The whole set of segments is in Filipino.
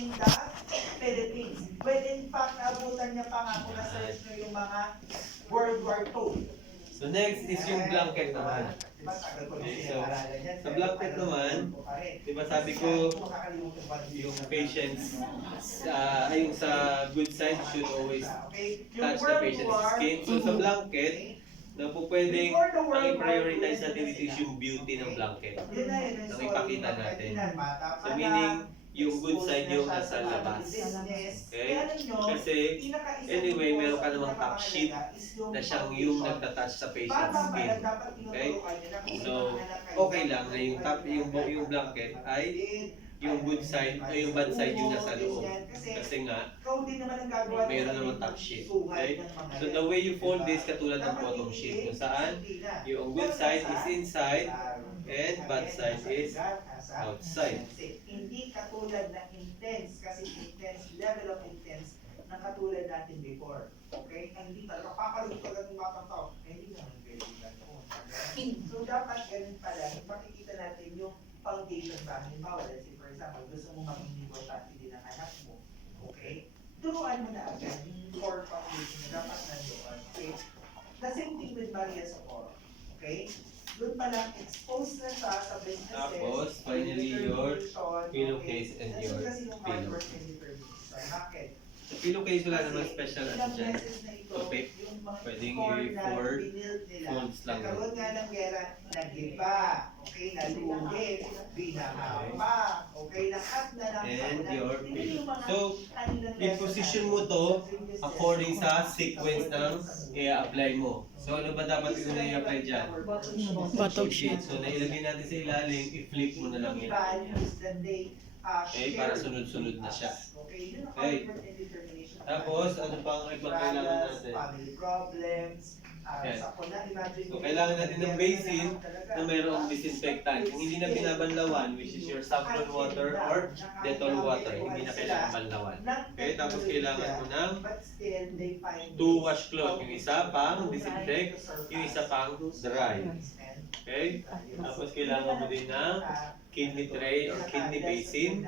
in the Philippines. When in fact, naabutan niya pa nga kung na-search nyo yung mga World War II. So next is yung blanket naman. Diba, tagal ko Okay, yung so, pinag-aralan yan. sa blanket naman, diba sabi ko, yung patient's, yung sa good side should always touch the patient's skin. So sa blanket, na po pwedeng ang i-prioritize natin dito is yung beauty ng blanket. Ang ipakita natin. So meaning, yung good side yung nasa labas. Okay? Kasi, anyway, meron ka namang top sheet na siyang yung nagtatouch sa patient's skin. Okay? So, okay lang na yung top, yung blanket ay yung good side o yung bad side yung nasa loob. Kasi nga, mayroon naman top sheet. Okay? So the way you fold this, katulad ng bottom sheet, kung saan yung good side is inside and bad side is outside. Hindi katulad na intense, kasi intense, level of intense na katulad natin before. Okay? Hindi talaga papaluto agad ng mga tao. Hindi naman pwede ganoon. So dapat ganun pala, makikita natin yung foundation ba, halimbawa, let's say for example, gusto mo maging negosyo din ng anak mo, okay? Turuan mo na agad yung core foundation na dapat nandoon, okay? The same thing with Maria Socorro, okay? Doon pa lang, expose na siya sa businesses. Tapos, finally, your pillowcase and your pillow. Sa pillowcase, wala naman special ano dyan. Topic. Pwedeng i-4 folds lang. Nagkaroon nga ng gera, nagiba, okay, nalugi, binahapa, okay, lahat na lang. And your pillow. So, i-position mo to according sa sequence ng i-apply mo. So, ano ba dapat yung i-apply dyan? Bottom sheet. So, nailagay natin sa ilalim, i-flip mo na lang yan. Okay, para sunod-sunod na siya. Okay. Tapos, ano pang ibang kailangan natin? Family problems. Yan. So, kailangan natin ng basin na mayroong disinfectant. Kung hindi na binabanlawan, which is your saffron water or Dettol water, hindi na kailangan banlawan. Okay, tapos kailangan mo ng 2 washcloth. Yung isa pang disinfect, yung isa pang dry. Okay? Tapos kailangan mo din ng kidney tray or kidney basin.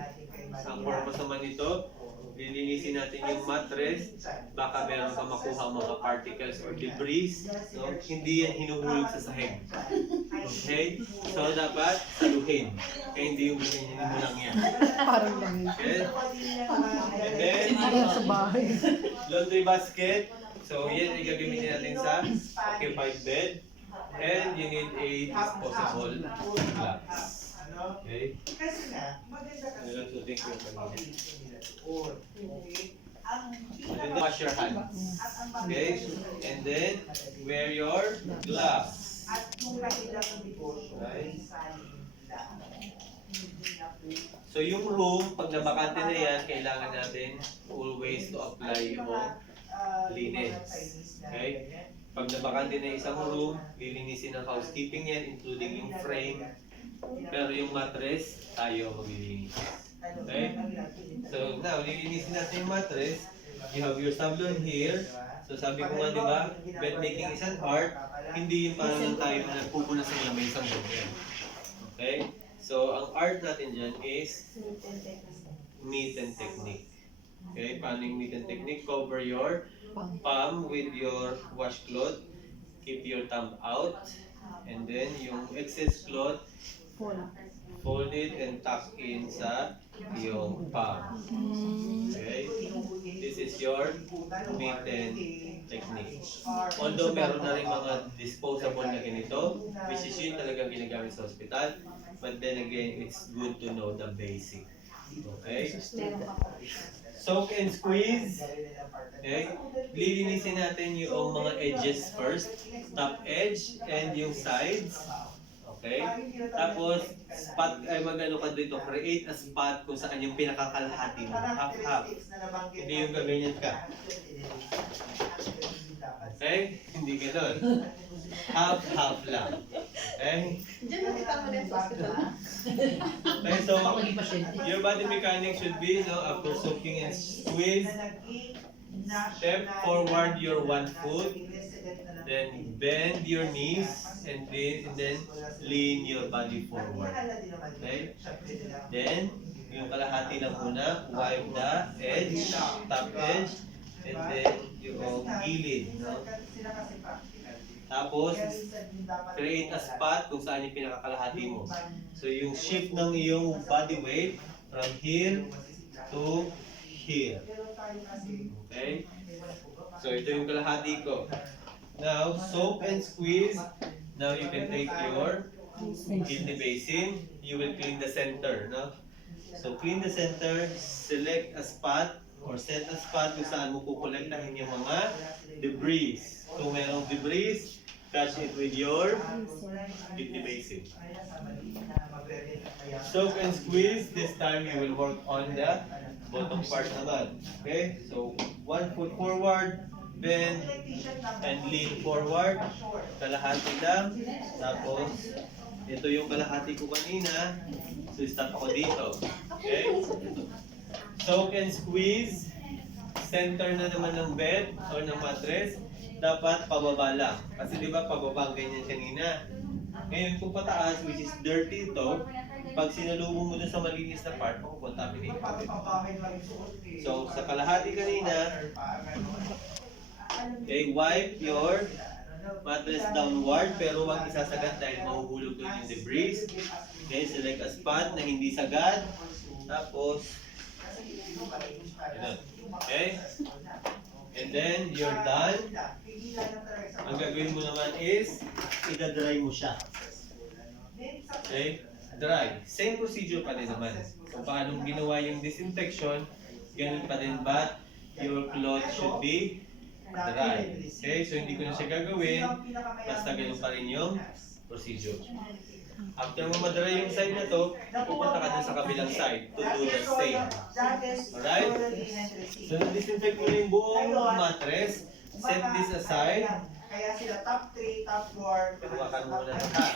Ang purpose naman nito, lilinisin natin yung mattress, baka meron ka makuha mga particles or debris, no? Hindi yan hinuhulog sa sahig. Okay? So dapat saluhin. Kaya hindi yung ganyan mo lang yan. Parang lang. Okay? And then, Sa bahay. laundry basket. So yan ay gagamitin natin sa occupied bed. And you need a disposable gloves. Okay? Kasi nga, maganda kasi Ano lang suting ko yung kanina. okay? Ang And then wash your hands. Okay? And then wear your gloves. At kung kailangan ng negosyo, Right. ay salin lang. Hindi na po. So yung room, pag nabakante na yan, kailangan natin always to apply yung linens. Okay? Pag nabakante na isang room, lilinisin ng housekeeping yan, including yung frame. Pero yung mattress, tayo maglilinis. Okay? So now, lilinisin natin yung mattress. You have your sablon here. So sabi ko nga, di ba, bed making is an art. Hindi yung parang tayo na nagpupuna sa lamay isang bed. Okay? So ang art natin dyan is meet and technique. Okay? Paano yung meet and technique? Cover your palm with your washcloth. Keep your thumb out. And then yung excess cloth, fold it and tuck in sa yung palm. Okay? This is your mitten technique. Although meron na rin mga disposable na ganito, which is yun talagang ginagamit sa hospital. But then again, it's good to know the basic. Okay? Soak and squeeze. Okay? Lilinisin natin yung mga edges first. Top edge and yung sides. Okay? Tapos, spot, ay magano ka dito, create a spot kung saan yung pinakakalahati mo. Half-half. Hindi yung gaganyan ka. Okay? Hindi ganun. Half-half lang. Okay? Okay, so, your body mechanics should be, after soaking and squeeze, step forward your 1 foot, then bend your knees, and then lean your body forward. Okay? Then, Yung kalahati lang muna, wipe the edge, top edge, and then yung gilid. No? Sila kasi practical. Tapos, Kaya minsan yung dapat create a spot kung saan yung pinakakalahati mo. So yung shift ng iyong body weight from here to here. Okay? So ito yung kalahati ko. Now, soak and squeeze. Now you can take your kidney basin. You will clean the center. No? So clean the center, select a spot or set a spot kung saan mo kukolektahin yung mga debris. Kung merong debris, catch it with your kidney basin. Soak and squeeze. This time you will work on the bottom part naman. Okay? So, 1 foot forward, bend, and lean forward. Kalahati lang. Tapos, ito yung kalahati ko kanina. So, stop ako dito. Okay? Soak and squeeze. Center na naman ng bed or ng mattress. Dapat pababa lang. Kasi di ba pababa ang ganyan kanina. Ngayon kung pataas, which is dirty ito, pag sinalubong mo dun sa malinis na part, makukontaminate mo rin. So, sa kalahati kanina, okay, wipe your mattress downward, pero huwag isasagat dahil mahuhulog doon yung debris. Okay, select a spot na hindi sagad. Tapos, yun. Okay? And then, you're done. Ang gagawin mo naman is, i-dry mo siya. Okay? Dry. Same procedure pa din naman. Kung paano ginawa yung disinfection, ganun pa din, but your clothes should be dry. Okay? So, hindi ko na siya gagawin, basta ganun pa rin yung procedure. After mo madry yung side na to, pupunta ka dun sa kabilang side to do the same. Alright? So, disinfect mo na yung buong mattress. Set this aside. Kaya sila top 3, top 4. Hawakan mo na lahat.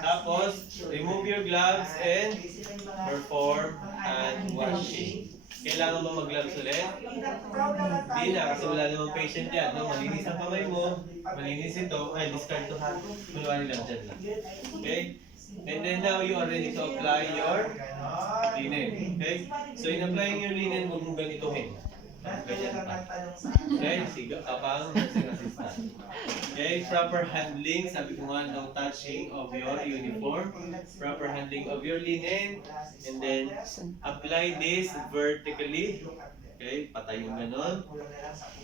Tapos, remove your gloves and perform hand washing. Kailangan mo mag-gloves ulit? Hindi na, kasi wala namang patient yan. No? Malinis ang kamay mo, malinis ito, ay discard to ha. Kunwari lang dyan lang. Okay? And then now you are ready to apply your linen. Okay? So in applying your linen, huwag mong ganituhin. Ganyan pa. Okay? Siga ka pang nursing assistant. Okay? Proper handling. Sabi ko nga, no touching of your uniform. Proper handling of your linen. And then, apply this vertically. Okay? Patay yung ganon.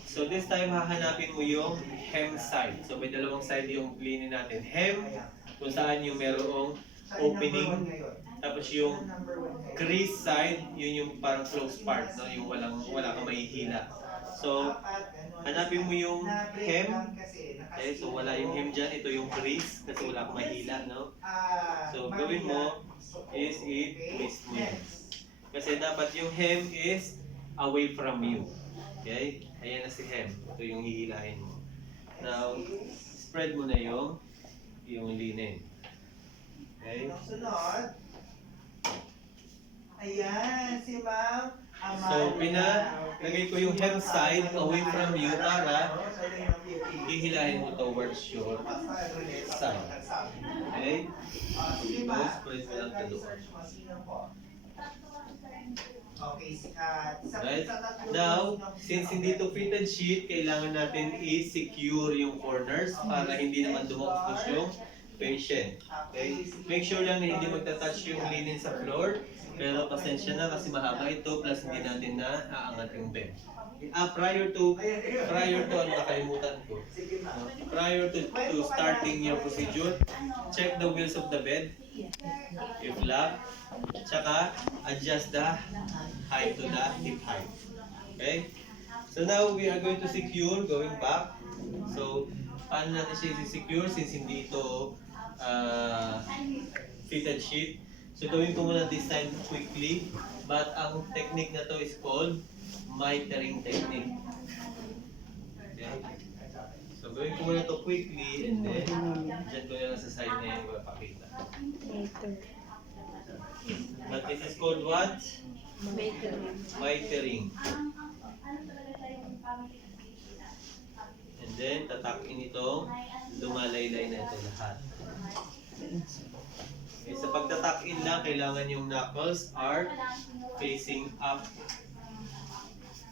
So this time, hahanapin mo yung hem side. So may dalawang side yung linen natin. Hem, kung saan yung merong opening. Tapos yung crease side, yun yung parang closed part, no? Yung wala kang mahihila. So, hanapin mo yung hem. Okay, so wala yung hem dyan, ito yung crease kasi wala kang mahihila, no? So, gawin mo is i-twist mo yun. Kasi dapat yung hem is away from you. Okay? Ayan na si hem. Ito yung hihilahin mo. Now, spread mo na yung linen. Okay? Sunod. Ayan, si Ma'am Amanda. So, pinalagay ko yung hem side away from you para hihilahin mo towards your side. Okay? Sige Tapos, ba? spread mo lang ito doon. Okay, Right? Now, since hindi to fitted sheet, kailangan natin i-secure yung corners para hindi naman dumuktos yung patient. Okay? Make sure lang na hindi magta-touch yung linen sa floor. Pero pasensya na kasi mahaba ito plus hindi natin na aangat yung bed. Prior to ano nakalimutan ko. Prior to starting your procedure, check the wheels of the bed. If locked, tsaka adjust the height to the hip height. Okay? So now we are going to secure going back. So paano natin siya i-secure since hindi ito fitted sheet? So gawin ko muna this time quickly, but ang technique na to is called mitering technique. Okay? So gawin ko muna to quickly and then dyan ko na lang sa side na yun ko ipakita. But this is called what? Mitering. And then tatakin itong lumalaylay na ito lahat. Okay, sa pagta-tuck in lang, kailangan yung knuckles are facing up.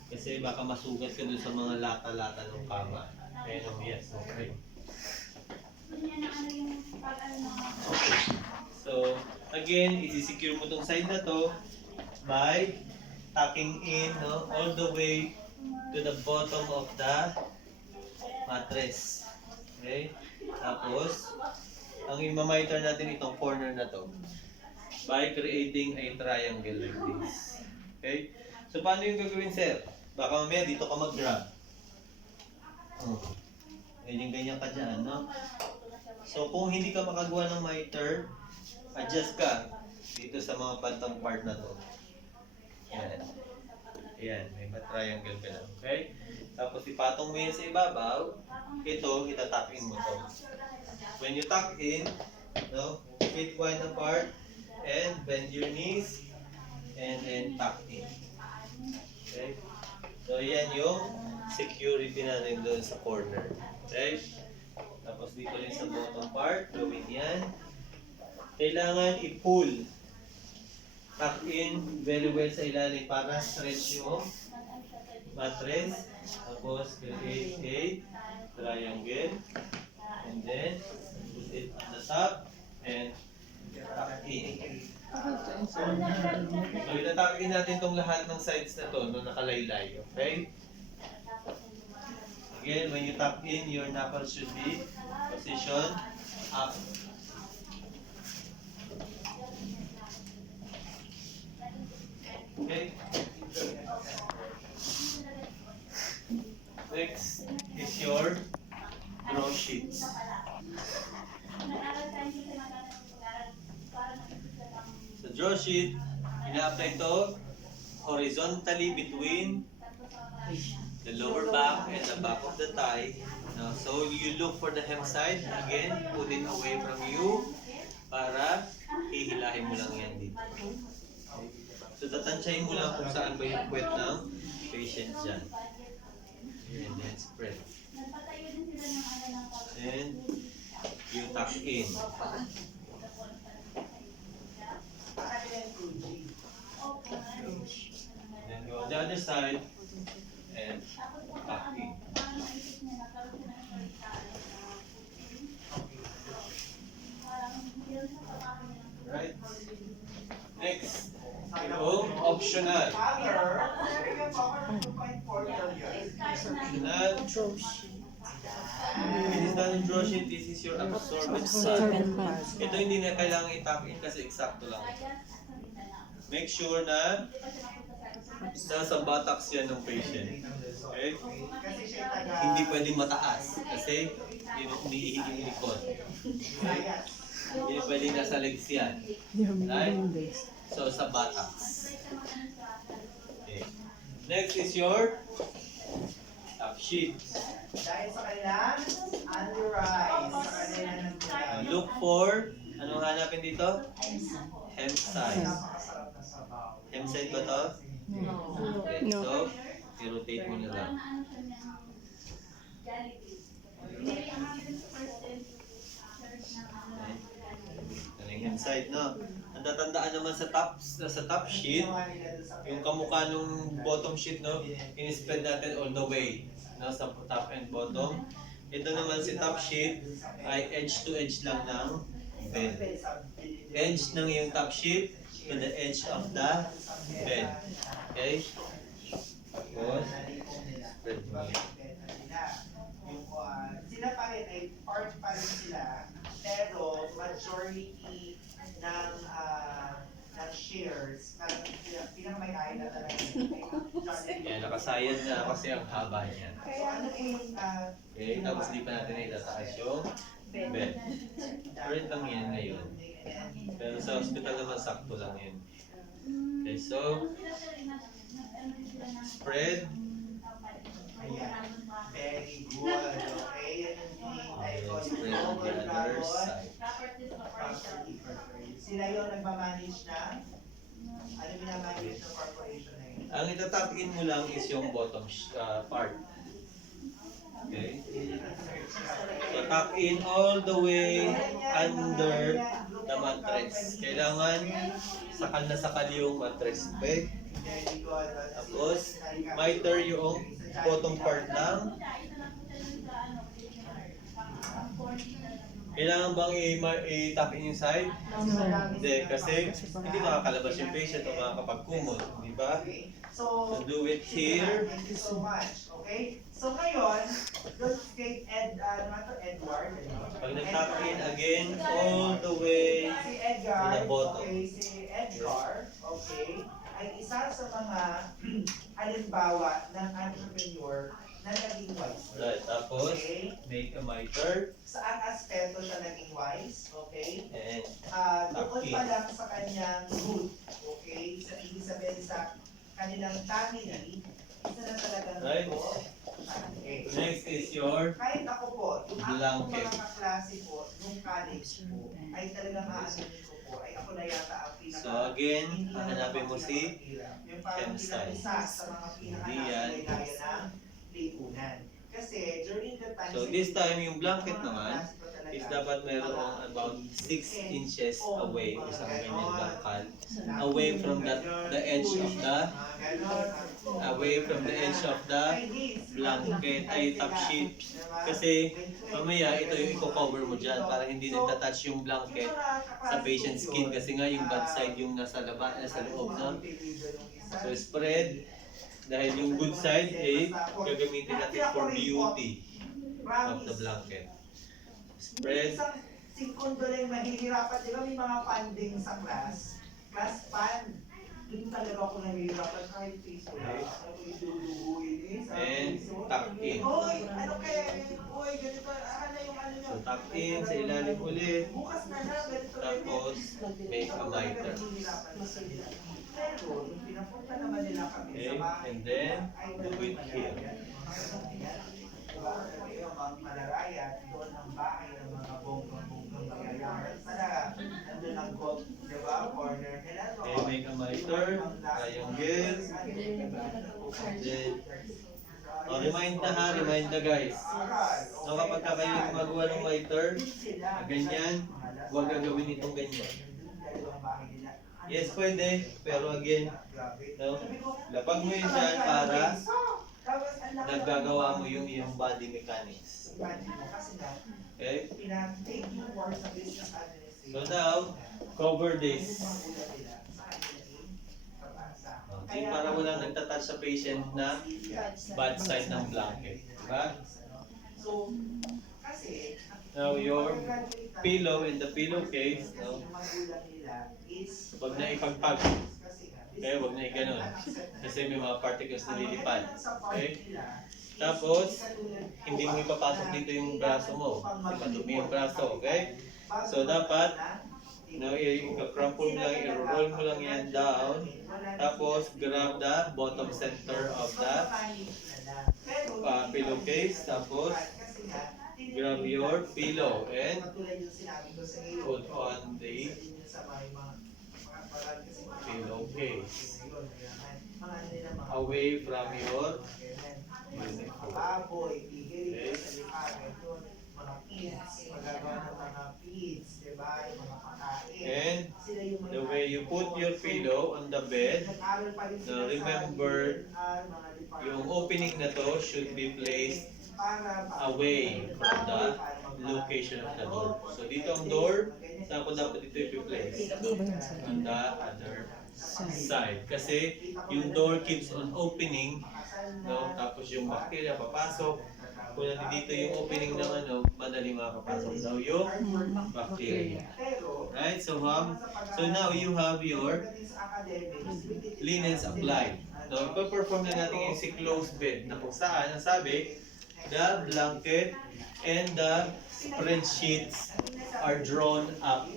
Kasi baka masugat ka dun sa mga lata-lata ng kama. Ayun, oh, yes, okay. So, again, isi-secure mo tong side na to by tucking in, no, all the way to the bottom of the mattress. Okay? Tapos, ang imamiter natin itong corner na to by creating a triangle like this. Okay? So, paano yung gagawin, sir? Baka mamaya dito ka mag-grab. Ganyan-ganyan ka dyan, no? So, kung hindi ka makagawa ng miter, adjust ka dito sa mga pantang part na to. Ayan. Ayan, may triangle ka na. Okay? Tapos, ipatong mo yan sa ibabaw. Ito, itatuck in mo to. When you tuck in, no, feet wide apart, and bend your knees, and then tuck in. Okay? So, yan yung security natin doon sa corner. Okay? Tapos dito rin sa bottom part, gawin yan. Kailangan i-pull. Tuck in very well sa ilalim para stretch yung mattress. Tapos create a triangle. And then, put it on the top and tuck in. So, itatuck in natin itong lahat ng sides na to no nakalaylay. Okay? Again, when you tuck in, your knuckles should be positioned up. Okay? Next is your draw sheets. Sa draw sheet, ina-apply ito horizontally between the lower back and the back of the thigh. Now, so you look for the hem side. Again, put it away from you para hihilahin mo lang yan dito. Okay. So tatansyahin mo lang kung saan ba yung puwet ng patient dyan. And then spread. And you tuck in. Then go on the other side and tuck in. Right? Next, yung optional. Optional. This is not a draw sheet, this is your absorbent pad. Ito hindi na kailangan i-tuck in kasi eksakto lang. Make sure na nasa buttocks yan ng patient. Okay? Hindi pwedeng mataas kasi umiihig yung likod. Okay? Hindi pwedeng nasa legs yan. Right? So, sa buttocks. Okay. Next is your top sheet. Dahil sa kanilang underrise, sa kanilang Look for, anong hanapin dito? Hem side. napakasarap na sabaw. Hem side ba to? Okay, so, i-rotate mo na lang. Galing hem side, no? Ang tatandaan naman sa top sheet, yung kamukha nung bottom sheet, no? In-spread natin all the way, no? Sa top and bottom. Ito naman si top sheet ay edge to edge lang ng bed. Edge ng yung top sheet to the edge of the bed. Okay? Tapos, spread mo yan. Sila pa rin ay part pa rin sila, pero majority ng shares, pinakamay-kaya na talaga. Yan, nakasayad na kasi ang haba niya. So ano yung Okay, tapos di pa natin itataas yung bed. Current lang yan ngayon. Pero sa hospital naman sakto lang yun. Okay, so spread. Ayan. Very good. Okay, yan yung Okay, spread on the other side. property corporation. Sila yung nagmamanage na? Ano minamanage ng corporation na yun? Ang itatap in mo lang is yung bottom part. Okay? So tuck in all the way under the mattress. Kailangan sakal na sakal yung mattress. Okay? Tapos, miter yung bottom part lang. Kailangan bang i-tuck in yung side? Hindi, kasi hindi makakalabas yung patient o makakapag-kumot. Di ba? So, do it here. Thank you so much. Okay? So ngayon, doon kay Edward. Pag nag-tuck in again, all the way Si Edgar, to the bottom. okay, si Edgar, okay, ay isa sa mga halimbawa ng entrepreneur na naging wise. Right, tapos, Okay? make a miter. Saan aspeto siya naging wise? Okay? And Doon pa lang sa kanyang root. Okay? Sa ibig sabihin sa kanilang family, isa na talagang Right. ito. Okay. next is your Kahit ako po, yung aking Blanket. mga kaklase po, nung college po, ay talagang aaminin ko po, ay ako na yata ang pinaka... So again, hindi na hahanapin mo si pinakamahirap. Yung parang Chemstyle. isa sa mga Hindi yan. pinaka-gaya ng lipunan. Kasi during the time... So this time, yung blanket naman, is dapat mayroong about 6 inches away, isang ganyan bakal, away from the edge of the blanket ay top sheet. Kasi mamaya ito yung i-cover mo dyan para hindi nagtatouch yung blanket sa patient skin kasi nga yung bad side yung nasa loob na. So spread, dahil yung good side ay gagamitin natin for beauty of the blanket. Spread. Isang segundo lang mahihirapan. Di ba may mga funding sa class fund. Hindi talaga ako nahihirapan kahit piso lang. Ako iduduguin eh. Sa And piso. tuck in. Hoy, ano kaya? Hoy, ganito. Ano yung ano nyo? So tuck in sa ilalim ulit. Bukas na lang, ganito. Tapos make a miter. Pero, yung pinapunta naman nila kami Okay, sa bahay, and then ay do it here. Yung mga malaraya, doon ang bahay ng mga bonggang mayayaman. Talaga, nandun ang gold, di ba? Corner nila. Okay, make a miter, triangle, then remind na guys. So kapag ka kayo gumagawa ng miter, na ganyan, huwag gagawin itong ganyan. Yes, pwede, pero again, no, lapag mo yun dyan para naggagawa mo yung iyong body mechanics. Okay? So now, cover this. Okay, para walang nagtatouch sa patient na bad side ng blanket. Diba? So, kasi, Now, your pillow in the pillowcase, no, wag na ipagpag. Okay, wag na iganon. Kasi may mga particles na lilipad. Okay? Tapos, hindi mo ipapasok dito yung braso mo. Madumi yung braso, okay? So, dapat, i-crumple mo lang, i-roll mo lang yan down. Tapos, grab the bottom center of the pillowcase. Tapos, grab your pillow and put on the pillowcase away from your uniform. Baboy, bigay sa lipagan doon, mga kids, magagawa ng mga kids, di ba? Yung mga pakain. And Sila yung mga the way you put your pillow on the bed, nag-aral pa rin now sila sa remember, DNR, mga department. yung opening na to should be placed Para away from the location of the door. So dito ang door, saan ko dapat dito i-place? On the other side. Kasi yung door keeps on opening, no? Tapos yung bacteria papasok. Kung nandito yung opening ng madali makapasok daw yung bacteria. Right? So now you have your linens applied. Now, ipaperform na natin yung si closed bed na kung saan, ang sabi, the blanket and the spreadsheets are drawn up